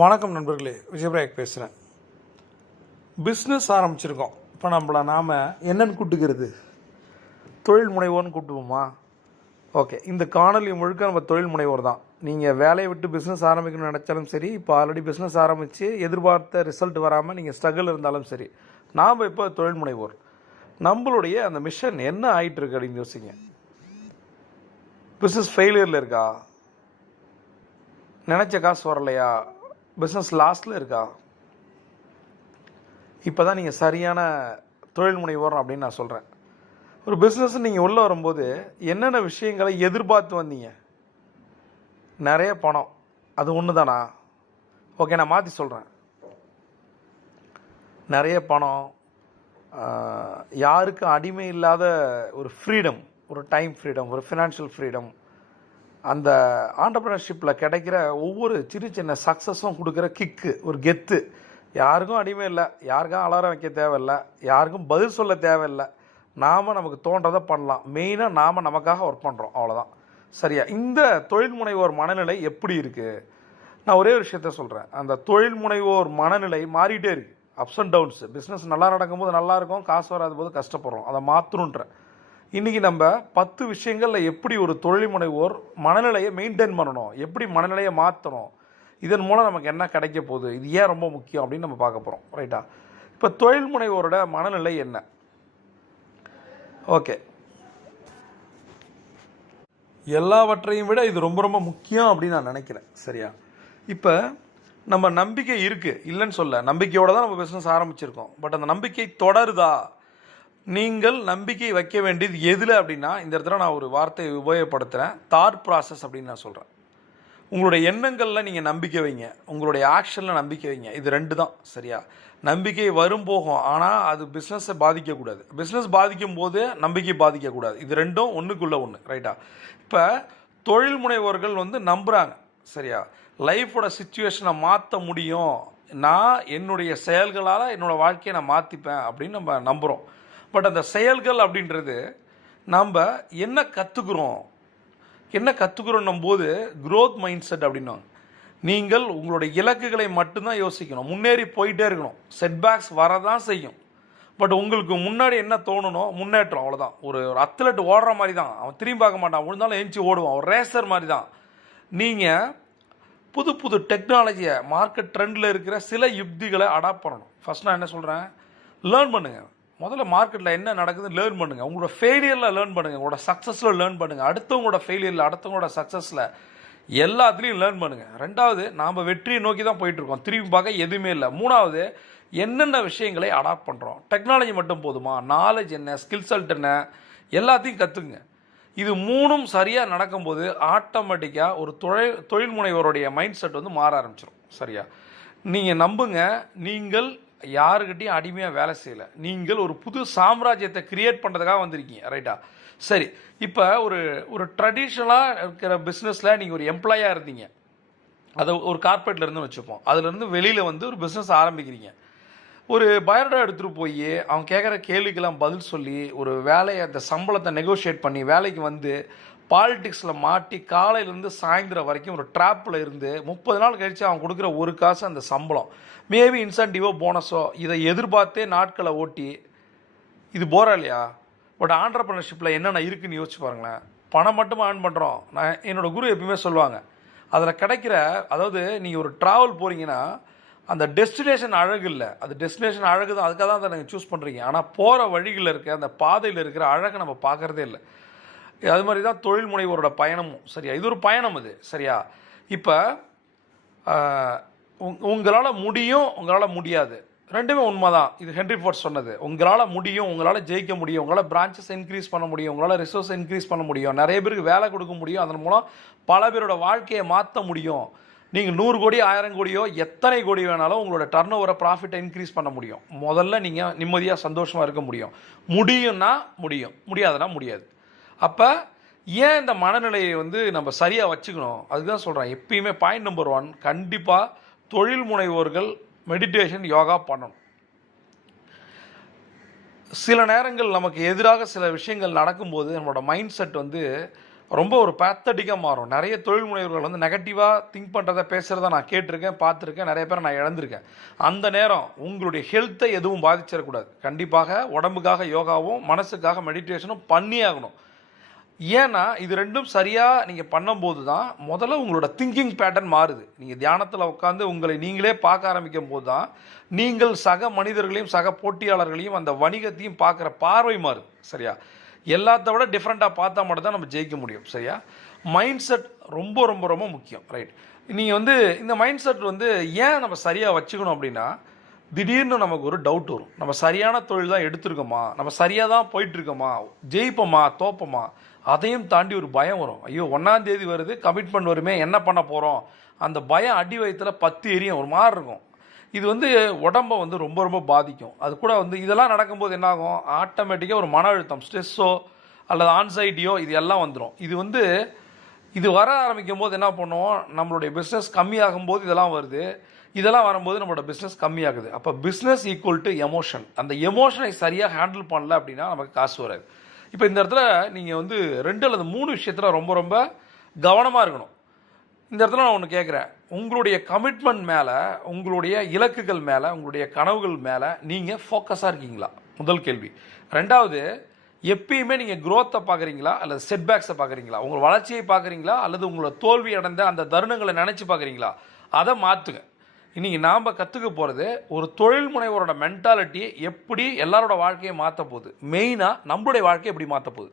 வணக்கம் நண்பர்களே, விஜயபிரயாக் பேசுகிறேன். பிஸ்னஸ் ஆரம்பிச்சிருக்கோம். இப்போ நாம் என்னென்னு கூப்பிட்டுக்கிறது? தொழில் முனைவோர்னு கூப்பிடுவோமா? ஓகே, இந்த காணொலி முழுக்க நம்ம தொழில் முனைவோர் தான். நீங்கள் வேலையை விட்டு பிஸ்னஸ் ஆரம்பிக்கணும்னு நினச்சாலும் சரி, இப்போ ஆல்ரெடி பிஸ்னஸ் ஆரம்பித்து எதிர்பார்த்த ரிசல்ட் வராமல் நீங்கள் ஸ்ட்ரகிள் இருந்தாலும் சரி, நாம் இப்போ தொழில் முனைவோர். நம்மளுடைய அந்த மிஷன் என்ன ஆகிட்டுருக்கு அப்படின்னு யோசிங்க. பிஸ்னஸ் ஃபெயிலியரில் இருக்கா? நினச்ச காசு வரலையா? பிஸ்னஸ் லாஸ்ட்டில் இருக்கா? இப்போ தான் நீங்கள் சரியான தொழில் முனைவோர் அப்படின்னு நான் சொல்கிறேன். ஒரு பிஸ்னஸ் நீங்கள் உள்ளே வரும்போது என்னென்ன விஷயங்களை எதிர்பார்த்து வந்தீங்க? நிறைய பணம், அது ஒன்று தானா? ஓகே, நான் மாற்றி சொல்கிறேன். நிறைய பணம், யாருக்கும் அடிமை இல்லாத ஒரு ஃப்ரீடம், ஒரு டைம் ஃப்ரீடம், ஒரு ஃபினான்ஷியல் ஃப்ரீடம், அந்த ஆண்டர்ப்ரனர்ஷிப்பில் கிடைக்கிற ஒவ்வொரு சின்ன சின்ன சக்ஸஸும் கொடுக்குற கிக்கு, ஒரு கெத்து. யாருக்கும் அடிமை இல்லை, யாருக்கும் அலாரம் வைக்க தேவையில்லை, யாருக்கும் பதில் சொல்ல தேவையில்லை. நாம் நமக்கு தோன்றதை பண்ணலாம். மெயினாக நாம் நமக்காக ஒர்க் பண்ணுறோம், அவ்வளோதான். சரியா? இந்த தொழில் முனைவோர் மனநிலை எப்படி இருக்குது? நான் ஒரே ஒரு விஷயத்த சொல்கிறேன். அந்த தொழில் முனைவோர் மனநிலை மாறிட்டே இருக்குது. Ups and downs. பிஸ்னஸ் நல்லா நடக்கும்போது நல்லாயிருக்கும், காசு வராத போது கஷ்டப்படுறோம். அதை மாற்றணுன்ற இன்றைக்கி நம்ம 10 விஷயங்களில் எப்படி ஒரு தொழில் முனைவோர் மனநிலையை மெயின்டைன் பண்ணணும், எப்படி மனநிலையை மாற்றணும், இதன் மூலம் நமக்கு என்ன கிடைக்க போகுது, இது ஏன் ரொம்ப முக்கியம் அப்படின்னு நம்ம பார்க்க போகிறோம். ரைட்டா? இப்போ தொழில் முனைவோரோட மனநிலை என்ன? ஓகே, எல்லாவற்றையும் விட இது ரொம்ப ரொம்ப முக்கியம் அப்படின்னு நான் நினைக்கிறேன். சரியா? இப்போ நம்ம நம்பிக்கை இருக்குது, இல்லைன்னு சொல்ல, நம்பிக்கையோடு தான் நம்ம பிஸ்னஸ் ஆரம்பிச்சிருக்கோம். பட் அந்த நம்பிக்கை தொடருதா? நீங்கள் நம்பிக்கை வைக்க வேண்டியது எதில் அப்படின்னா, இந்த இடத்துல நான் ஒரு வார்த்தையை உபயோகப்படுத்துகிறேன், தாட் ப்ராசஸ் அப்படின்னு நான் சொல்கிறேன். உங்களுடைய எண்ணங்களில் நீங்கள் நம்பிக்கை வைங்க, உங்களுடைய ஆக்ஷனில் நம்பிக்கை வைங்க. இது 2 தான். சரியா? நம்பிக்கை வரும் போகும், ஆனால் அது பிஸ்னஸை பாதிக்கக்கூடாது. பிஸ்னஸ் பாதிக்கும் போது நம்பிக்கை பாதிக்கக்கூடாது. இது 2ம் ஒன்றுக்குள்ளே ஒன்று. ரைட்டா? இப்போ தொழில் முனைவோர்கள் நம்புகிறாங்க. சரியா? லைஃபோட சிச்சுவேஷனை மாற்ற முடியும், நான் என்னுடைய செயல்களால் என்னோடய வாழ்க்கையை நான் மாற்றிப்பேன் அப்படின்னு நம்ம நம்புகிறோம். பட் அந்த செயல்கள் அப்படின்றது நம்ம என்ன கற்றுக்குறோம் போது க்ரோத் மைண்ட் செட் அப்படின்வாங்க. நீங்கள் உங்களுடைய இலக்குகளை மட்டும்தான் யோசிக்கணும், முன்னேறி போயிட்டே இருக்கணும். செட்பேக்ஸ் வரதான் செய்யும், பட் உங்களுக்கு முன்னாடி என்ன தோணணும்? முன்னேற்றம், அவ்வளோதான். ஒரு அத்லெட் ஓடுற மாதிரி தான், அவன் திரும்பி பார்க்க மாட்டான், விழுந்தாலும் எழுச்சி ஓடுவான். ஒரு ரேசர் மாதிரி தான். நீங்கள் புது புது டெக்னாலஜியை, மார்க்கெட் ட்ரெண்டில் இருக்கிற சில யுக்திகளை அடாப்ட் பண்ணணும். ஃபஸ்ட் நான் என்ன சொல்கிறேன்? லேர்ன் பண்ணுங்கள். முதல்ல மார்க்கெட்டில் என்ன நடக்குதுன்னு லேர்ன் பண்ணுங்கள். உங்களோட ஃபெயிலியரில் லேர்ன் பண்ணுங்கள், உங்களோட சக்ஸஸில் லேர்ன் பண்ணுங்கள், அடுத்தவங்களோட ஃபெயிலியரில், அடுத்தவங்களோட சக்ஸஸில், எல்லாத்துலேயும் லேர்ன் பண்ணுங்கள். 2வது, நாம் வெற்றியை நோக்கி தான் போயிட்டுருக்கோம், திரும்பி பார்க்க எதுவுமே இல்லை. 3வது, என்னென்ன விஷயங்களை அடாப்ட் பண்ணுறோம். டெக்னாலஜி மட்டும் போதுமா? நாலேஜ் என்ன, ஸ்கில் செட் என்ன, எல்லாத்தையும் கற்றுக்குங்க. இது 3ம் சரியாக நடக்கும்போது ஆட்டோமேட்டிக்காக ஒரு தொழில் முனைவோருடைய மைண்ட் செட் மாற ஆரம்பிச்சிடும். சரியா? நீங்கள் நம்புங்க, நீங்கள் யாருக்கிட்டையும் அடிமையாக வேலை செய்யலை, நீங்கள் ஒரு புது சாம்ராஜ்யத்தை கிரியேட் பண்ணுறதுக்காக வந்திருக்கீங்க. ரைட்டா? சரி, இப்போ ஒரு ட்ரெடிஷ்னலாக இருக்கிற பிஸ்னஸில் நீங்கள் ஒரு எம்ப்ளாயாக இருந்தீங்க, அதை ஒரு கார்பரேட்டில் இருந்து வச்சுப்போம், அதுலேருந்து வெளியில் ஒரு பிஸ்னஸ் ஆரம்பிக்கிறீங்க. ஒரு பயோடா எடுத்துகிட்டு போய் அவங்க கேட்குற கேள்விக்கெல்லாம் பதில் சொல்லி, ஒரு வேலையை, அந்த சம்பளத்தை நெகோஷியேட் பண்ணி வேலைக்கு பாலிடிக்ஸில் மாட்டி காலையிலேருந்து சாயந்தரம் வரைக்கும் ஒரு ட்ராப்பில் இருந்து 30 நாள் கழித்து அவன் கொடுக்குற ஒரு காசு அந்த சம்பளம், மேபி இன்சென்டிவோ போனஸோ, இதை எதிர்பார்த்தே நாட்களை ஓட்டி, இது போரா இல்லையா? பட் ஆண்டர்ப்ரனர்ஷிப்பில் என்னென்ன இருக்குதுன்னு யோசிச்சு பாருங்களேன். பணம் மட்டும் ஏர்ன் பண்ணுறோம். நான் என்னோடய குரு எப்பவுமே சொல்லுவாங்க, அதில் கிடைக்கிற, அதாவது நீங்கள் ஒரு ட்ராவல் போகிறீங்கன்னா அந்த டெஸ்டினேஷன் அழகு இல்லை, அது டெஸ்டினேஷன் அழகு தான், அதுக்காக தான் அதை நீங்கள் சூஸ் பண்ணுறீங்க. ஆனால் போகிற வழிகளில் இருக்க அந்த பாதையில் இருக்கிற அழகை நம்ம பார்க்குறதே இல்லை. அது மாதிரி தான் தொழில் முனைவோரோட பயணமும். சரியா? இது ஒரு பயணம் இது. சரியா? இப்போ உங்களால் முடியும், உங்களால் முடியாது, 2மே உண்மை தான். இது ஹென்ரி ஃபோர்ட் சொன்னது. உங்களால் முடியும், உங்களால் ஜெயிக்க முடியும், உங்களால் பிரான்ச்சஸ் இன்க்ரீஸ் பண்ண முடியும், உங்களால் ரிசோர்ஸ் இன்க்ரீஸ் பண்ண முடியும், நிறைய பேருக்கு வேலை கொடுக்க முடியும், அதன் மூலம் பல பேரோட வாழ்க்கையை மாற்ற முடியும். நீங்கள் 100 கோடி 1000 கோடியோ எத்தனை கோடி வேணாலும் உங்களோட டர்ன் ஓவரை, ப்ராஃபிட்டை இன்க்ரீஸ் பண்ண முடியும். முதல்ல நீங்கள் நிம்மதியாக சந்தோஷமாக இருக்க முடியும். முடியும்னா முடியும், முடியாதுன்னா முடியாது. அப்போ ஏன் இந்த மனநிலையை நம்ம சரியாக வச்சுக்கணும்? அதுதான் சொல்கிறேன். எப்பயுமே பாயிண்ட் நம்பர் 1, கண்டிப்பாக தொழில் முனைவோர்கள் மெடிடேஷன், யோகா பண்ணணும். சில நேரங்கள் நமக்கு எதிராக சில விஷயங்கள் நடக்கும்போது நம்மளோட மைண்ட் செட் ரொம்ப ஒரு பேத்தட்டிக்காக மாறும். நிறைய தொழில் முனைவர்கள் வந்து நெகட்டிவாக திங்க் பண்ணுறத பேசுகிறத நான் கேட்டிருக்கேன், பார்த்துருக்கேன், நிறைய பேரை நான் இழந்திருக்கேன். அந்த நேரம் உங்களுடைய ஹெல்த்தை எதுவும் பாதிச்சிடக்கூடாது. கண்டிப்பாக உடம்புக்காக யோகாவும் மனசுக்காக மெடிடேஷனும் பண்ணியே ஆகணும். ஏன்னா இது ரெண்டும் சரியாக நீங்கள் பண்ணும்போது தான் முதல்ல உங்களோட திங்கிங் பேட்டர்ன் மாறுது. நீங்கள் தியானத்தில் உட்காந்து உங்களை நீங்களே பார்க்க ஆரம்பிக்கும் போது தான் நீங்கள் சக மனிதர்களையும் சக போட்டியாளர்களையும் அந்த வணிகத்தையும் பார்க்குற பார்வை மாறுது. சரியா? எல்லாத்த விட டிஃப்ரெண்ட்டாக பார்த்தா மட்டும் தான் நம்ம ஜெயிக்க முடியும். சரியா? மைண்ட் செட் ரொம்ப ரொம்ப ரொம்ப முக்கியம். ரைட்? நீங்கள் வந்து இந்த மைண்ட் செட் வந்து ஏன் நம்ம சரியாக வச்சுக்கணும் அப்படின்னா, திடீர்னு நமக்கு ஒரு டவுட் வரும். நம்ம சரியான தொழில் தான் எடுத்திருக்கோமா, நம்ம சரியாக தான் போயிட்டுருக்கோமா, ஜெயிப்போமா தோப்போமா, அதையும் தாண்டி ஒரு பயம் வரும். ஐயோ 1ஆம் தேதி வருது, கமிட்மெண்ட் வருமே, என்ன பண்ண போகிறோம், அந்த பயம் அடி வயிற்றுல 10 எரியும், ஒரு மாதிரி இருக்கும். இது வந்து உடம்பை வந்து ரொம்ப ரொம்ப பாதிக்கும். அது கூட வந்து இதெல்லாம் நடக்கும்போது என்னாகும், ஆட்டோமேட்டிக்காக ஒரு மன அழுத்தம், ஸ்ட்ரெஸ்ஸோ அல்லது ஆன்சைட்டியோ இது எல்லாம் வந்துடும். இது வர ஆரம்பிக்கும் போது என்ன பண்ணுவோம், நம்மளுடைய பிஸ்னஸ் கம்மியாகும்போது இதெல்லாம் வருது, இதெல்லாம் வரும்போது நம்மளோட பிஸ்னஸ் கம்மியாகுது. அப்போ பிஸ்னஸ் ஈக்குவல் டு எமோஷன். அந்த எமோஷனை சரியாக ஹேண்டில் பண்ணல அப்படின்னா நமக்கு காசு வராது. இப்போ இந்த இடத்துல நீங்கள் வந்து 2 அல்லது 3 விஷயத்தில் ரொம்ப ரொம்ப கவனமாக இருக்கணும். இந்த இடத்துல நான் ஒன்று கேட்குறேன், உங்களுடைய கமிட்மெண்ட் மேலே, உங்களுடைய இலக்குகள் மேலே, உங்களுடைய கனவுகள் மேலே நீங்கள் ஃபோக்கஸாக இருக்கீங்களா? முதல் கேள்வி. 2வது, எப்பயுமே நீங்கள் க்ரோத்தை பார்க்குறீங்களா அல்லது செட்பேக்ஸை பார்க்குறீங்களா? உங்கள் வளர்ச்சியை பார்க்குறீங்களா அல்லது உங்களை தோல்வி அடைந்த அந்த தருணங்களை நினச்சி பார்க்குறீங்களா? அதை மாற்றுங்க. இன்றைக்கி நாம் கற்றுக்க போகிறது ஒரு தொழில் முனைவோரோட மென்டாலிட்டியை எப்படி எல்லாரோட வாழ்க்கையை மாற்ற போகுது, மெயினாக நம்மளுடைய வாழ்க்கையை எப்படி மாற்ற போகுது.